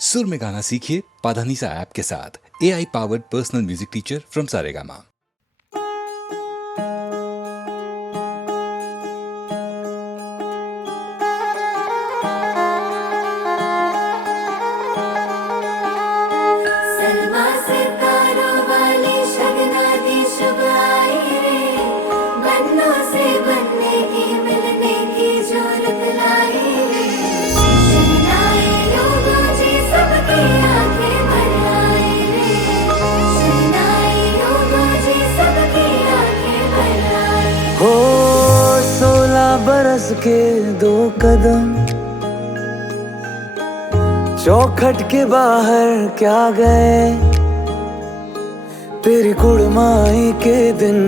सुर में गाना सीखिए पाधानीसा ऐप के साथ। AI powered personal music teacher from Saregama. हो 16 बरस के 2 कदम चौखट के बाहर क्या गए, तेरी कुड़माई के दिन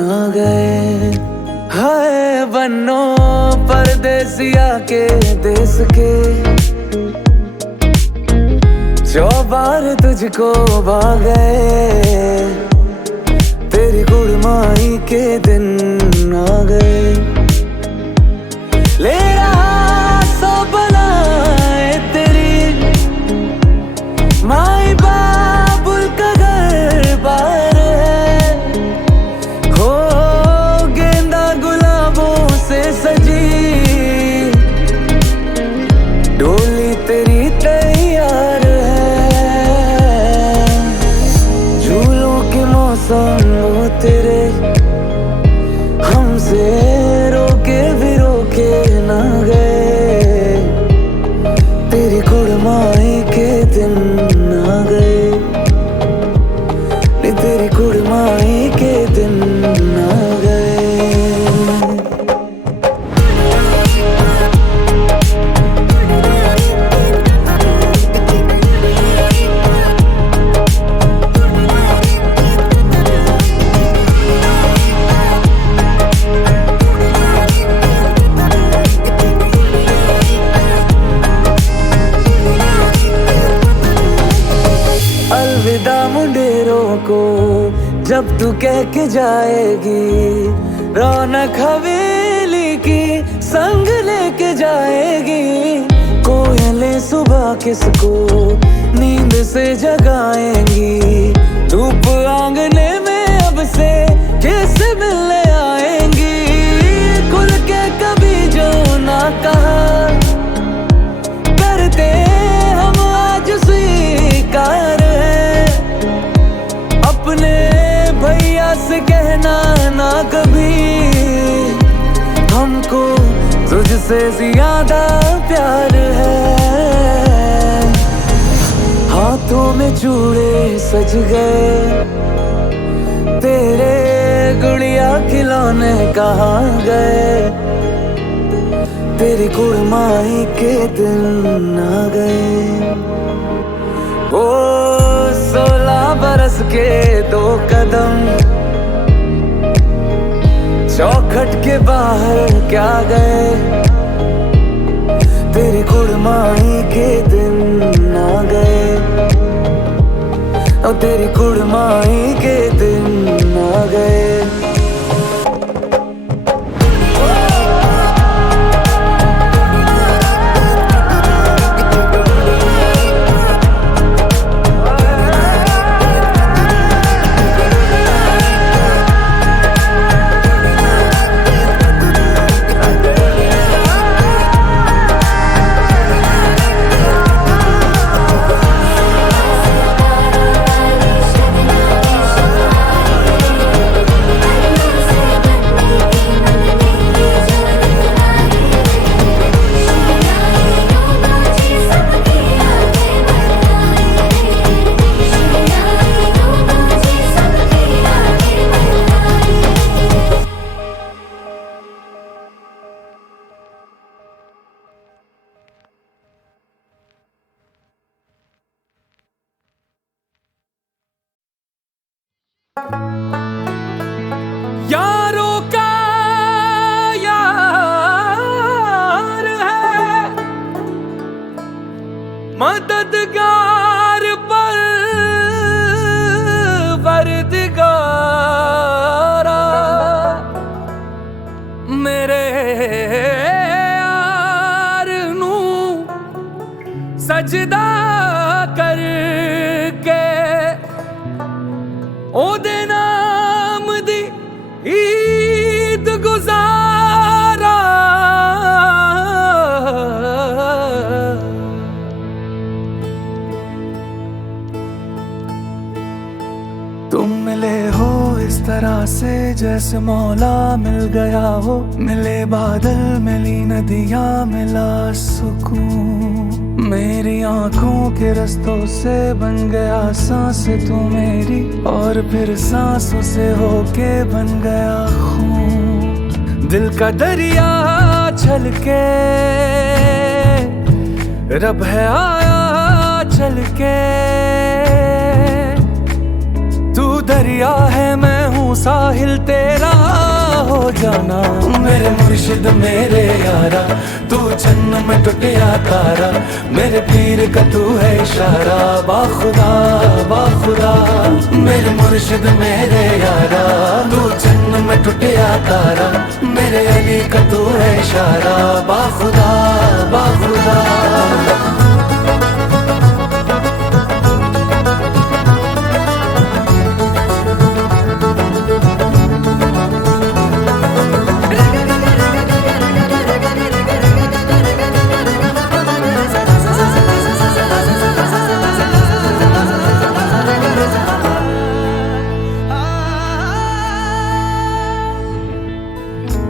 आ गए। हाय बन्नो परदेसिया के देश के, चौबार तुझको भागे, तेरी कुड़माई के दिन आ गए। ले रहा सो बनाए तेरी माई बाबुल का घर बार है, हो गेंदा गुलाबों से सजी डोली तेरी तैयार है। झूलों के मौसम वो तेरे हमसे रोके भी रोके ना गए, तेरी कुड़माई के दिन आ गए, तेरी कुड़माई के दिन आ गए। अलविदा मुंडेरों को जब तू कह के जाएगी, रौनक हवेली की संग लेके जाएगी। कोयलें सुबह किसको नींद से जगाएंगी, धूप आंगने में अब से कैसे मिलने आएंगी। खुल के कभी जो ना कहा करते हम आज स्वीकार है, अपने भैया से कहना ना कभी, हमको तुझसे ज्यादा प्यार है। हाथों में चूड़े सज गए, तेरे गुड़िया खिलौने कहाँ गए, तेरी कुड़माई के दिन आ गए। ओ 16 बरस के 2 कदम चौखट के बाहर क्या गए, तेरी कुड़माई के दिन आ गए, और तेरी कुड़माई के दिन आ गए। यारों का यार है, मददगार पर वरदिगारा, मेरे यार नू सजदा करके ओदे नाम दी ईद गुजारा। तुम मिले हो इस तरह से जैसे मौला मिल गया हो, मिले बादल मिली नदियाँ मिला सुकून। मेरी आंखों के रस्तों से बन गया सांस तू मेरी, और फिर सांसों से होके बन गया खून। दिल का दरिया छलके रब है आया चल के। तू दरिया है मैं हूँ साहिल तेरा हो जाना। मेरे मुर्शिद मेरे यारा तू जन्म में टूटिया तारा, मेरे पीर का तू है इशारा बाखुदा बाखुदा। मेरे मुर्शिद मेरे यारा तू जन्म में टूटिया तारा, मेरे अली का तू है इशारा बाखुदा बाखुदा।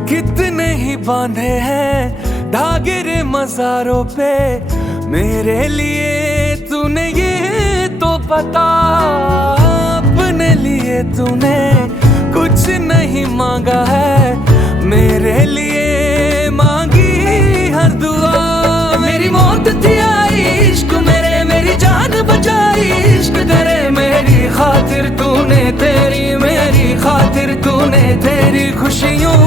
कितने ही बांधे हैं धागे रे मज़ारों पे, मेरे लिए तूने ये तो पता। अपने लिए तूने कुछ नहीं मांगा है, मेरे लिए मांगी हर दुआ। मेरी मौत थी आई इश्क मेरे, मेरी जान बचाई इश्क तेरे। मेरी खातिर तूने तेरी मेरी खातिर तूने तेरी खुशियों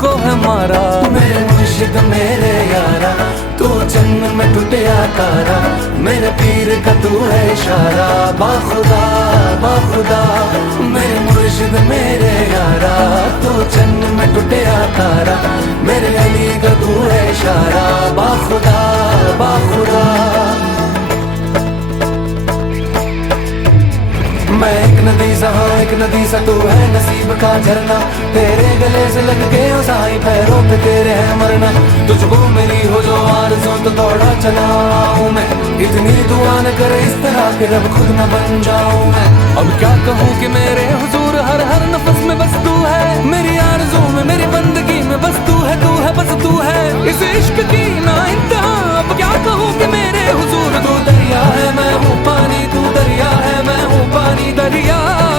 को है मारा। मेरे मुर्शिद मेरे यारा तू जन्म में टूटिया तारा, मेरे पीर का तू है इशारा बाखुदा बाखुदा। मेरे मुर्शिद मेरे यारा तू जन्म में टूटिया तारा, मेरे अली का तू है इशारा बाखुदा बाखुदा। मैं एक नदी सा हाँ एक नदी सा तू है नसीब का झरना, तेरे गले से लग के ओ साईं पैरों पे तेरे है मरना। तुझको मेरी हो जो आरज़ू तो दौड़ा चला हूँ मैं, इतनी दुआ न करे इस तरह के रब खुद न बन जाऊँ मैं। अब क्या कहूँ कि मेरे हुजूर हर हर नफस में बस तू है, मेरी आरज़ू में मेरी बंदगी में बस तू है तू है बस तू है। इस इश्क की ना इंतहा अब क्या कहूँ कि मेरे हुजूर। तू दरिया है मैं हूँ पानी, तू दरिया है मैं हूँ पानी, दरिया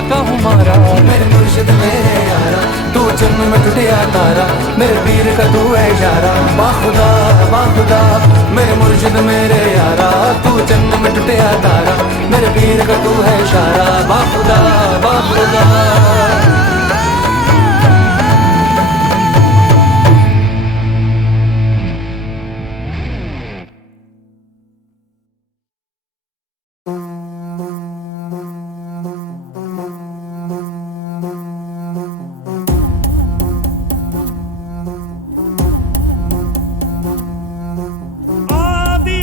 का हूँ मारा। मेरे मुर्शिद मेरे यारा तू जन्म में टूटिया तारा, मेरे पीर का तू है इशारा बाखुदा बाखुदा। मेरे मुर्शिद मेरे यारा तू जन्म में टूटिया तारा, मेरे पीर का तू है इशारा बाखुदा बाखुदा।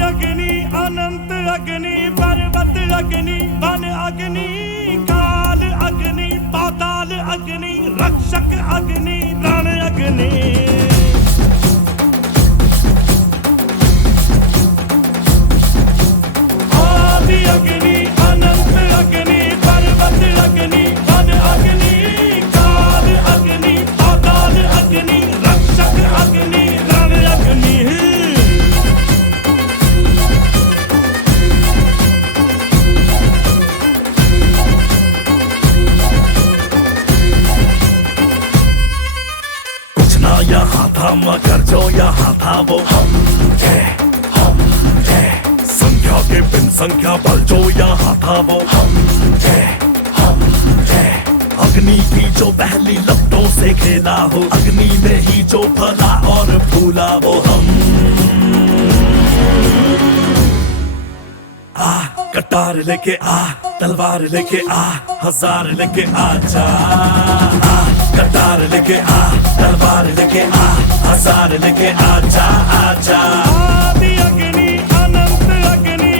अग्नि अनंत अग्नि पर्वत अग्नि वन अग्नि काल अग्नि पाताल अग्नि रक्षक अग्नि रण अग्नि। आदि अग्नि अनंत अग्नि पर्वत अग्नि वन अग्नि काल अग्नि पाताल अग्नि रक्षक अग्नि रण अग्नि। यहाँ था मगर जो यहाँ था वो हम थे संख्या के बिन संख्या बल जो यहाँ था वो हम थे। अग्नि थी जो पहली लपटों से खेला हो, अग्नि में ही जो फला और फूला वो हम। आ कटार लेके आ तलवार लेके आ हजार लेके आ जा। कटार लेके आ तलवार लेके आ हजार लेके आ जा आ जा। आदि अग्नि अनंत अग्नि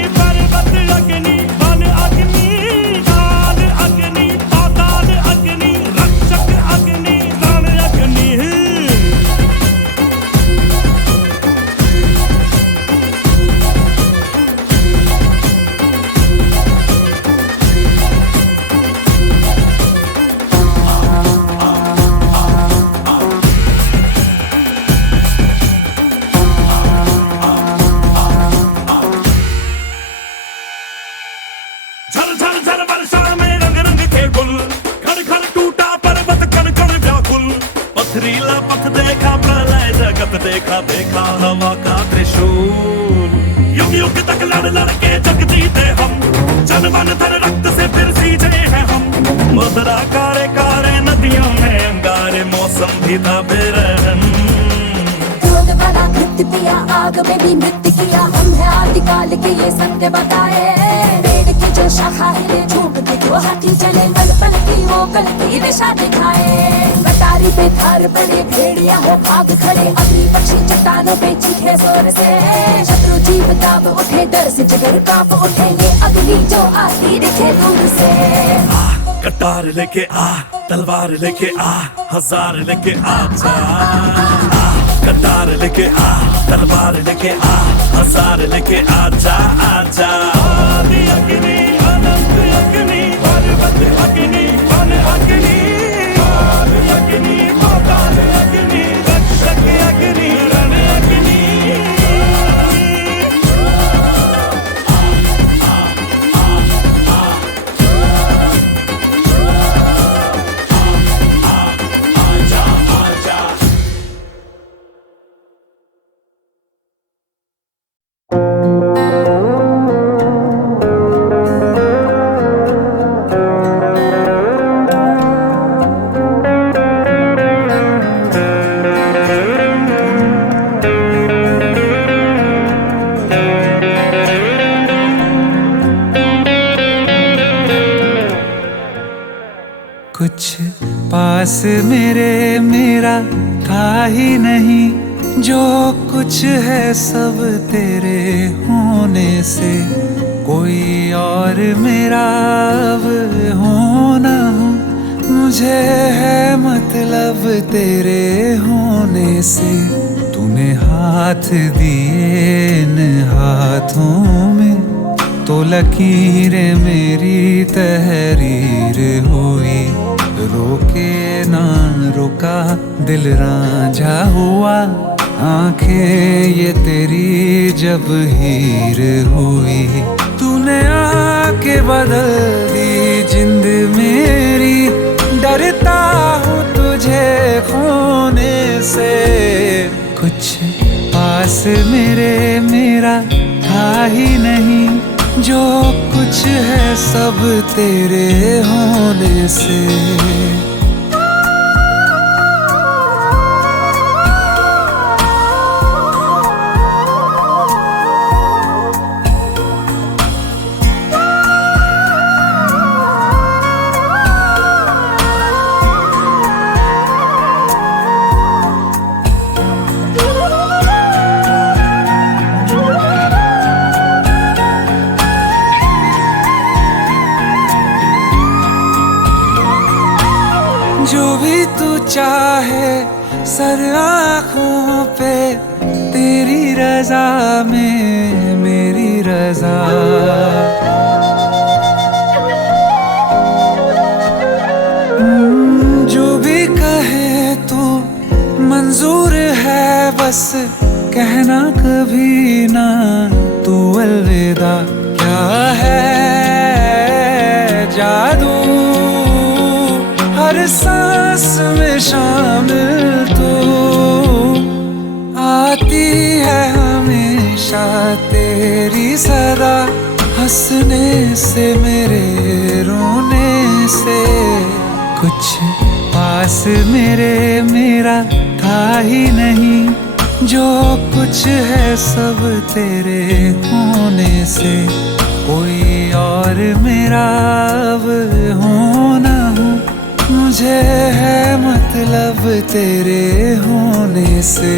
पथरीला पथ देखा, प्रलय जगत देखा, देखा हवा का त्रिशूल। युग युग तक लड़ लड़ के जग जीते हम, जन मन धन रक्त से फिर सींचे हैं हम। मदरा कारे कारे नदियों में अंगारे, मौसम भी था बेरहम। क्रोध भरा नृत्य किया, आग में भी नृत्य किया, हम है आदिकाल के ये सत्य बताए। पेड़ की जो शाखा हिले, झूम के जो हाथी चले, पल पल की वो कल की दिशा दिखाए। कटारी पे धार पड़े, भेड़िया हो भाग खड़े, अग्नि पक्षी चट्टानों पे चीखे जोर से। शत्रु जीव दाब उठे, डर से जिगर कांप उठे, ये अग्नि जो आती दिखे दूर से। कटार लेके आ, तलवार लेके आ, हजार लेके आ जा। कटार लेके आ, तलवार लेके आ, हजार लेके आ जा, आ जा। आदि अग्नि, अनंत अग्नि, पर्वत अग्नि, वन अग्नि, काल अग्नि, पाताल अग्नि, रक्षक अग्नि, रण अग्नि। कुछ पास मेरे मेरा था ही नहीं, जो कुछ है सब तेरे होने से। कोई और मेरा अब होना हो, मुझे है मतलब तेरे होने से। तूने हाथ दिए इन हाथों में, तो लकीरें मेरी तहरीर हुई। रोके ना रुका दिल रांझा हुआ, आंखें ये तेरी जब हीर हुई। तूने आके बदल दी जिंद मेरी, डरता हूँ तुझे खोने से। कुछ पास मेरे मेरा था ही नहीं, जो कुछ है सब तेरे होने से। जो भी तू चाहे सर आँखों पे, तेरी रजा में मेरी रजा। जो भी कहे तू मंजूर है, बस कहना कभी ना तू अलविदा। क्या है जादू हर सांस में शामिल, तू आती है हमेशा तेरी सदा। हंसने से मेरे रोने से, कुछ पास मेरे मेरा था ही नहीं, जो कुछ है सब तेरे होने से। कोई और मेरा अब होना हो, मुझे है मतलब तेरे होने से।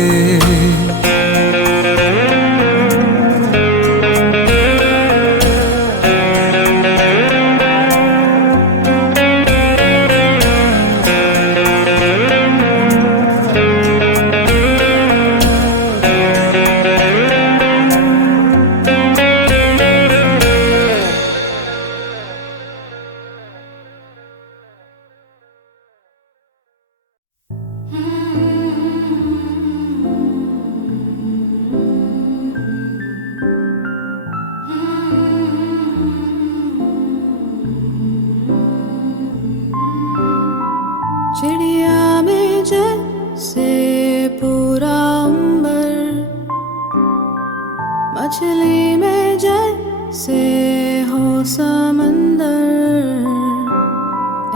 समंदर,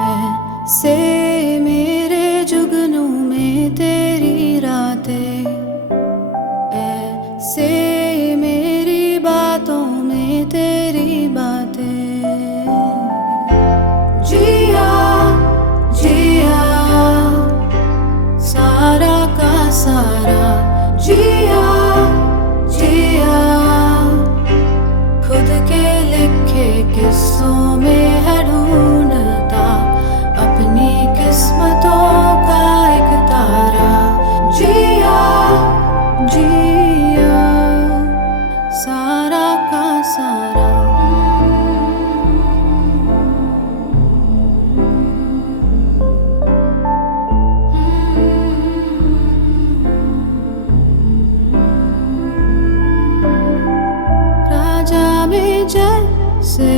ऐसे मेरे जुगनू में तेरी रातें, ऐसे मेरी बातों में तेरी बातें। जिया जिया सारा का सारा, जिया जिया खुद के लिखे किस्सों में है ढूंढता अपनी किस्मतों का एक तारा। जिया जिया सारा का सारा। राजा में जैसे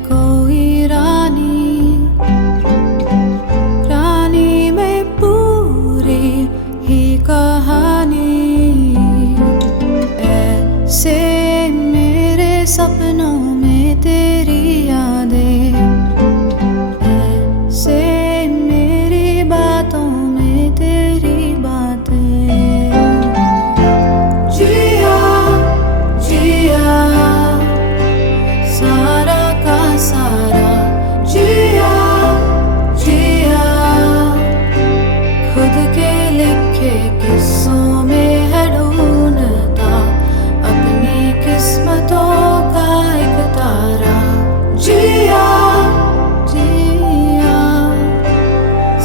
कोई रानी, रानी में पूरी ही कहानी, ऐसे मेरे सपनों में तेरी यादें, ऐसे मेरी बातों में तेरी बातें। जिया जिया सारा का सारा, जिया जिया खुद के लिखे किस्सों में है ढूंढता अपनी किस्मतों का एक तारा। जिया जिया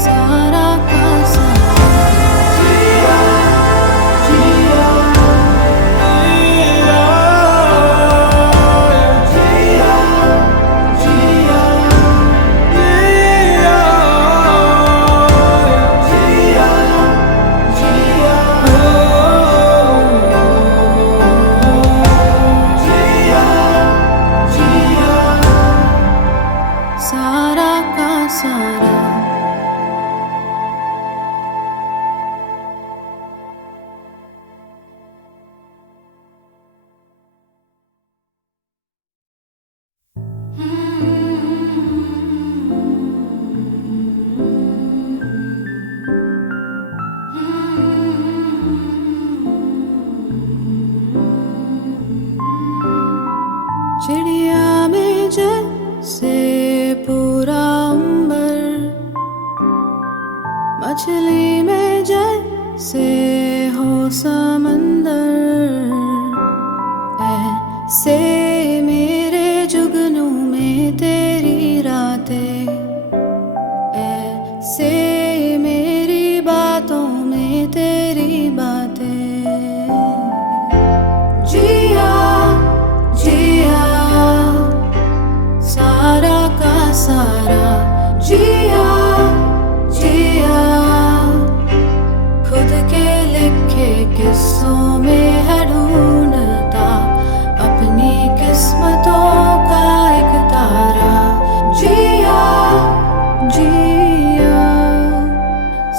सारा का सारा, जिया जिया सारा का सारा। चिड़िया में जैसे पूरा अंबर, मछली में जैसे हो समंदर, ऐसे मेरे जुगनू में तेरी रातें, ऐसे मेरी बातों में तेरी बातें। जिया जिया सारा का सारा, जिया जिया खुद के लिखे किस्सों में है ढूंढता अपनी किस्मतों का एक तारा। जिया जिया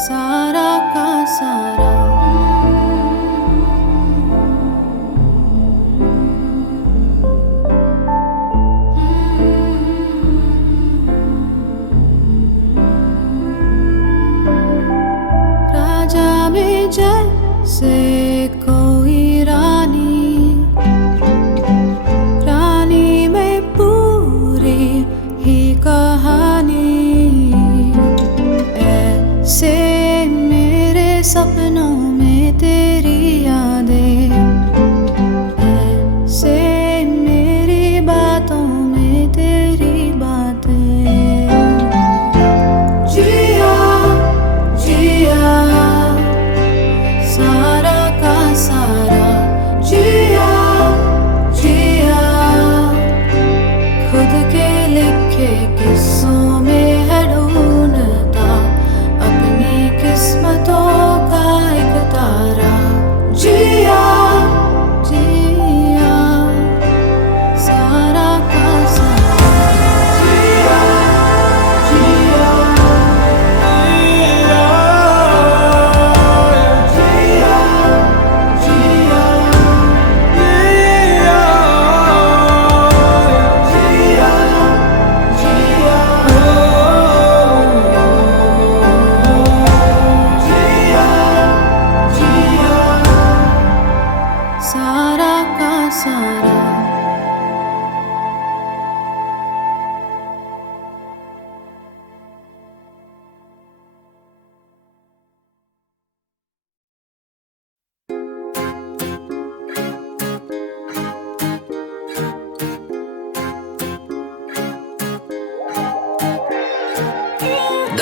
सारा का सारा।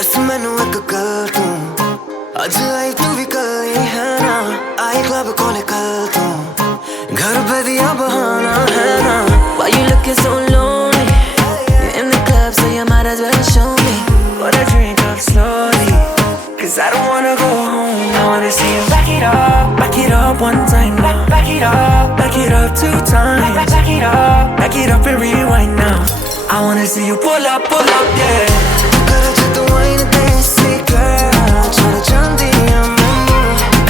दस मैनू एक गल तू अज आई तू भी कल ही है ना आई क्लब कोले कल तू घर बदिया बहाना है ना Why you looking so lonely You're in the club so you might as well show me What I drink up slowly Cause I don't wanna go home I wanna see you back it up one time now back it up two times back it up and rewind now I wanna see you pull up, yeah Kar je tu aine desi girl Chhod jandi I'm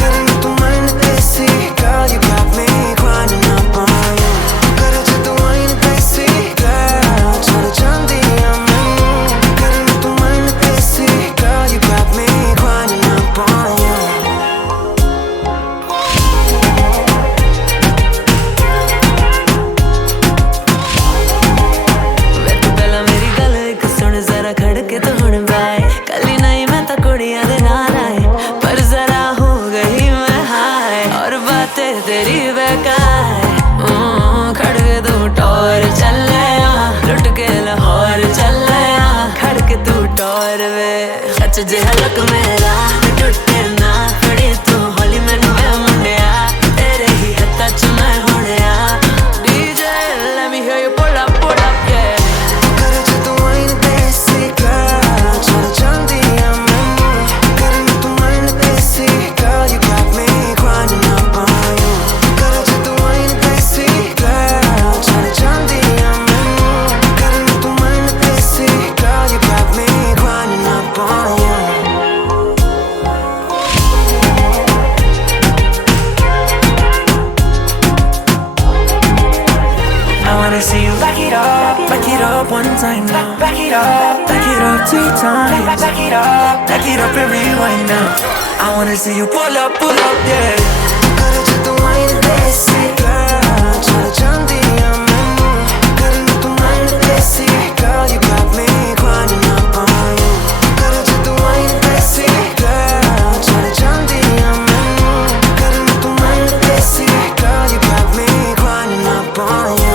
Kar tu mine desi girl You got me grinding up on you Kar je tu aine desi girl Chhod jandi I'm Kar tu mine desi girl You got me grinding up on you तेरी बेकार खड़के तू टोर चले लुट के लाहौर चले खड़के तू टोर वे सच जे हलक मेरा टुटे ना खड़ी तू होली मैनू मुंडिया तेरे ही हत्था च मैं होड़िया DJ let me hear you pull up yeah कर जे तू आइन देसी girl छोड़ जल्दी कर तू आइन देसी girl you got me grinding up on one time now back it up two times back it up and rewind now I wanna see you pull up yeah kar je tu aine desi girl chhod jandi I'm kar tu aine desi girl you got me grinding up on you kar je tu aine desi girl chhod jandi I'm kar tu aine desi girl you got me grinding up on you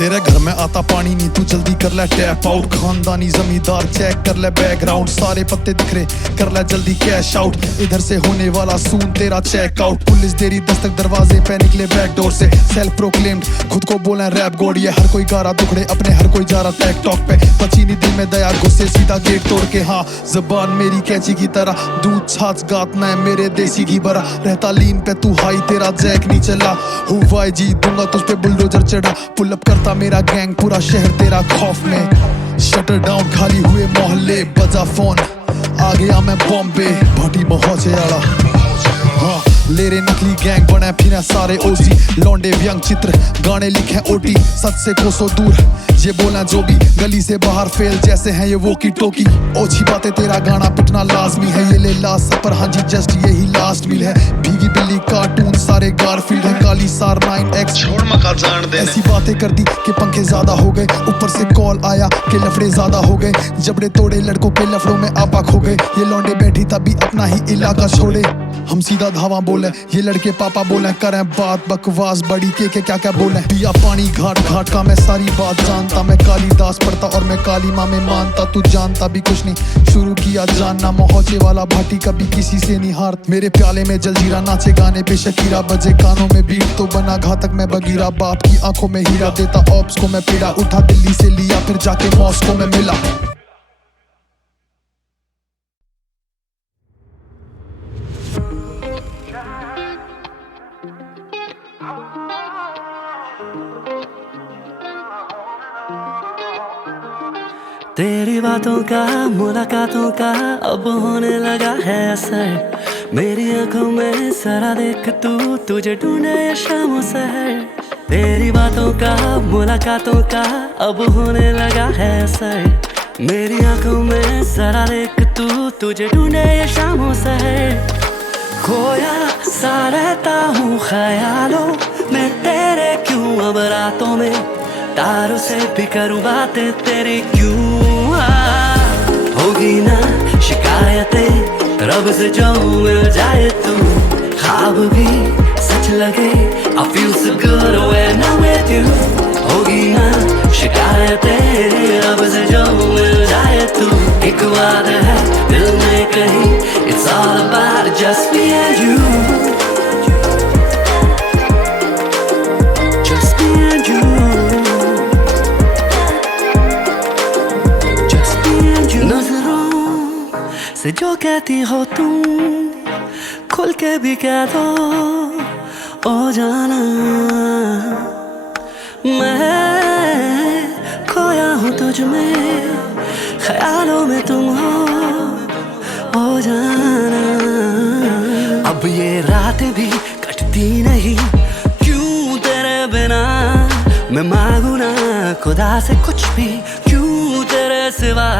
तेरे घर में आता पानी नहीं तू जल्दी कर ले टैप आउट खानदानी जमींदार चेक कर ले बैकग्राउंड सारे पत्ते दिख रहे कर ले जल्दी कैश आउट इधर से होने वाला सून तेरा चेक आउट पुलिस तेरी दस्तक दरवाजे पे निकले बैक डोर से सेल्फ प्रोक्लेम्ड खुद को बोले रैप गॉड ये हर कोई गा रहा दुखड़े अपने हर कोई जा रहा टेक टॉक पे पचीनी दिल में दया गुस्से सीधा गेट तोड़ के हाँ जबान मेरी कैची की तरह दूध छाछ गात मैं मेरे देसी घी भरा रहता लीन पे तू हाई तेरा जैक नहीं चला हुआ जी दूंगा तुझ पे बुलडोजर चढ़ा पुल अप करता मेरा गैंग पूरा शहर तेरा खौफ में शटर डाउन खाली हुए मोहल्ले बजा फोन आ गया मैं बॉम्बे भाटी पहुंचे आला हाँ लेरे नकली गैंग बने फिर सारे ओजी लौंडे व्यंग चित्र गाने लिखे ओटी सच से कोसों दूर ये बोला जो भी गली से बाहर फेल जैसे हैं ये वो की टोकी ओछी बातें तेरा गाना पिटना लाजमी है ये ले लास्ट पर हाँ जी जस्ट यही लास्ट मील है भीगी बिल्ली कार्टून सारे गारफील्ड है काली सार 9X छोड़ मका जान दे ऐसी बातें कर दी कि पंखे ज्यादा हो गए ऊपर से कॉल आया कि लफड़े ज्यादा हो गए जबड़े तोड़े लड़कों के लफड़ों में आपा खो गए ये लौंडे बैठी तभी अपना ही इलाका छोड़े हम सीधा धावा बोले ये लड़के पापा बोले करें बात बकवास बड़ी के क्या क्या बोले पिया पानी घाट घाट का मैं सारी बात जानता मैं कालीदास पढ़ता और मैं काली माँ में मानता तू जानता भी कुछ नहीं शुरू किया जानना मोहचे वाला भाटी कभी किसी से नहीं हार मेरे प्याले में जलजीरा नाचे गाने पे शकीरा बजे कानों में बीट तो बना घातक मैं बगीरा बाप की आंखों में हीरा देता ऑप्स को मैं पीड़ा उठा दिल्ली से लिया फिर जाके मॉस्को में मिला तेरी बातों का मुलाकातों का अब होने लगा है असर मेरी आंखों में सारा देख तू तुझे ढूंढे शामों सहर तेरी बातों का मुलाकातों का अब होने लगा है असर मेरी आंखों में सारा देख तू तुझे ढूंढे शामों सहर खोया सा रहता हूँ ख्यालों में तेरे, क्यों अब रातों में तारों से भी करूँ बातें तेरी क्यों। होगी ना शिकायतें रब से जो मिल जाए तू, ख्वाब भी सच लगे I feel so good when I'm with you। होगी ना शिकायतें रब से जो मिल जाए तू, एक बात है दिल में कहीं It's all about just me and you, just me and you, just me and you। नजरों से जो कहती हो तुम खुल के भी कह दो ओ जाना, मैं खोया हूँ तुझ में ख्यालों में तुम हो जाना। अब ये रात भी कटती नहीं क्यों तेरे बिना, मैं मांगू ना खुदा से कुछ भी क्यों तेरे सिवा,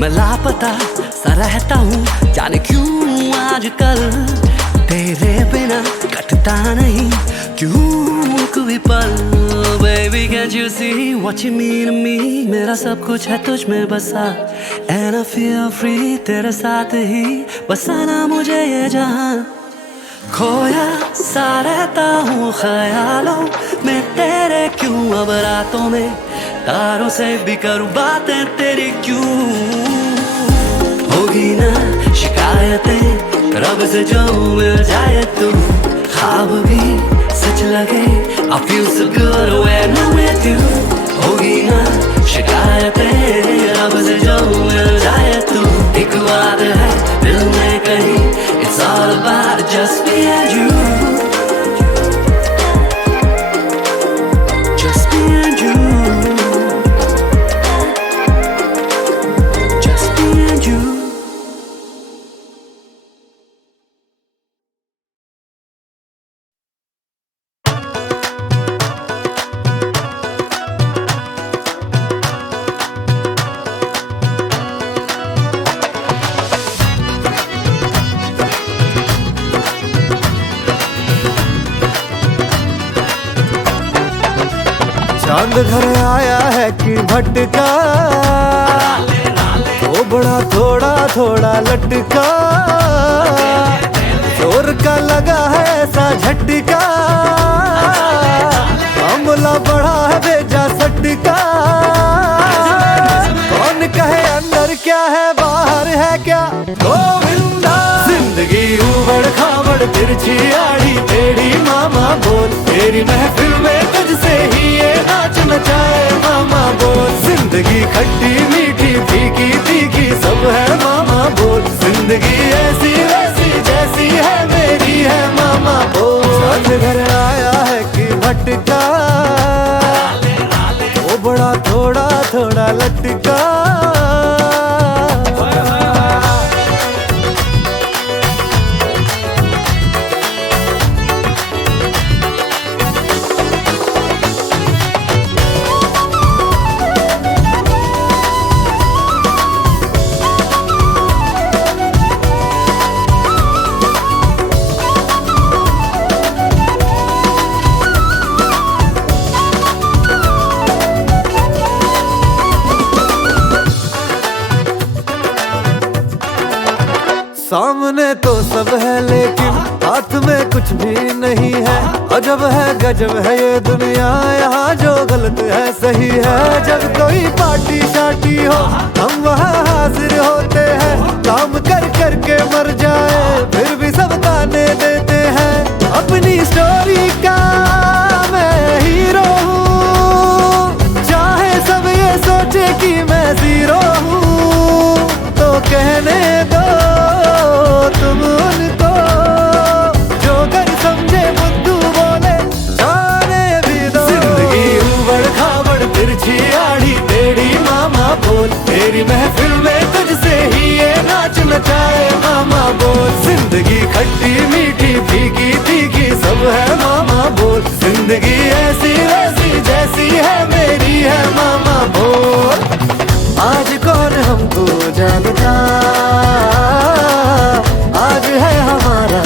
मैं लापता सा रहता हूँ जाने क्यों आजकल, तेरे बिना कटता नहीं क्यों कोई पल। Baby can't you see what you mean to me, मेरा सब कुछ है तुझ में बसा and I feel free, तेरे साथ ही बसाना मुझे ये जहां। खोया सा रहता हूँ ख्यालों में तेरे, क्यों अब रातों में तारों से भी करूँ बातें तेरी क्यों। होगी ना शिकायतें रब से जो मिल जाए तू, ख्वाब भी सच लगे I feel so good when I'm with you। होगी ना शिकायतें रब से जो मिल जाए तू, एक बात है दिल में कहीं It's all about just me and you, just me and you, just me and you। चांद घर आया है कि भटका, वो बड़ा थोड़ा थोड़ा लटका, जोर का लगा है ऐसा झटका, मामला बड़ा है बेजा सटका। कौन कहे अंदर क्या है बाहर है क्या, गोविंदा। जिंदगी उबड़ खाबड़ तिरछी आड़ी टेढ़ी, मामा बोल तेरी महफिल में तुझसे ही ये नाच नचाए, मामा बोल। जिंदगी खट्टी मीठी फीकी तीखी सब है, मामा बोल। जिंदगी ऐसी वैसी जैसी है मेरी है, मामा बोल। साथ घर आया है कि भटका, वो बड़ा थोड़ा थोड़ा लटका। सामने तो सब है लेकिन हाथ में कुछ भी नहीं है, अजब है गजब है ये दुनिया, यहाँ जो गलत है सही है। जब कोई पार्टी शार्टी हो हम वहाँ हाजिर होते हैं, काम कर कर के मर जाए फिर भी सब ताने देते हैं। अपनी स्टोरी का मैं हीरो हूँ, चाहे सब ये सोचे कि मैं जीरो हूँ, तो कहने दो तुम उनको जो कर समझे बुद्धू बोले जाने भी दो। जिंदगी उबड़ खाबड़ तिरछी आड़ी टेढ़ी, मामा बोल तेरी महफिल में तुझसे ही ये नाच नचाए, मामा बोल। जिंदगी खट्टी मीठी फीकी तीखी सब है, मामा बोल। जिंदगी ऐसी वैसी जैसी है मेरी है, मामा बोल। आज कौन हमको जानता, आज है हमारा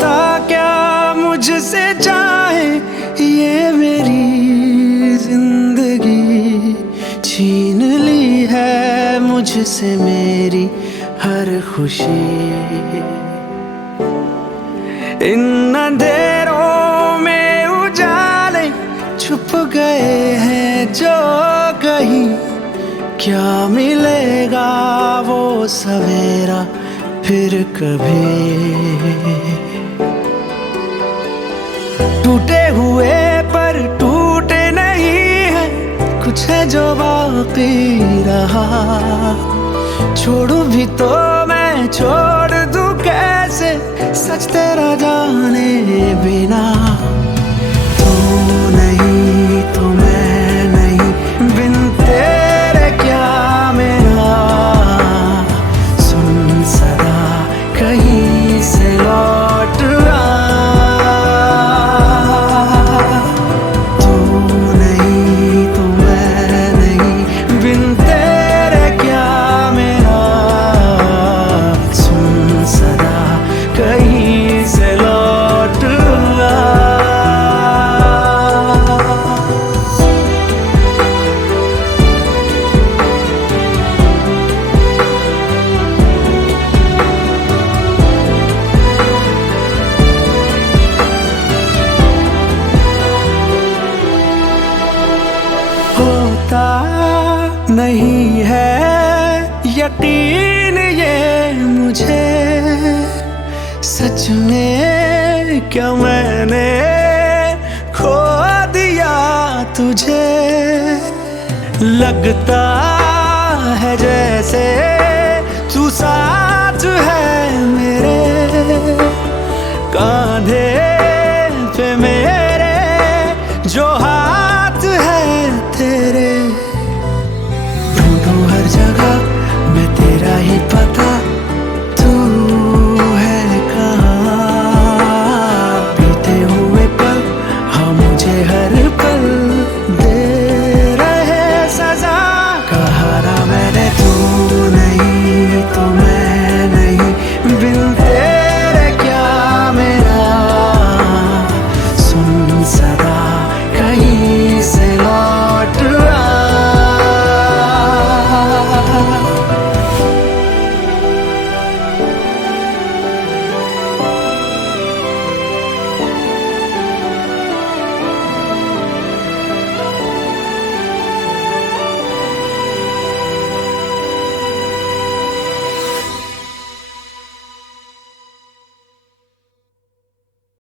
होता क्या मुझसे चाहे ये मेरी जिंदगी, छीन ली है मुझसे मेरी हर खुशी। इन अंधेरों में उजाले छुप गए हैं जो कहीं, क्या मिलेगा वो सवेरा फिर कभी। टूटे हुए पर टूटे नहीं है, कुछ है जो बाकी रहा। छोड़ू भी तो मैं छोड़ दूं कैसे, सच तेरा जाने बिना। तू नहीं तो मैं नहीं, बिन तेरे क्या मेरा। सुन सदा कहीं से लौट आ, तू नहीं तो मैं नहीं, बिन तेरे क्या मेरा। सुन सदा कहीं से लौट आ। होता नहीं है यकीन ये मुझे, सच में क्या मैंने खो दिया तुझे। लगता है जैसे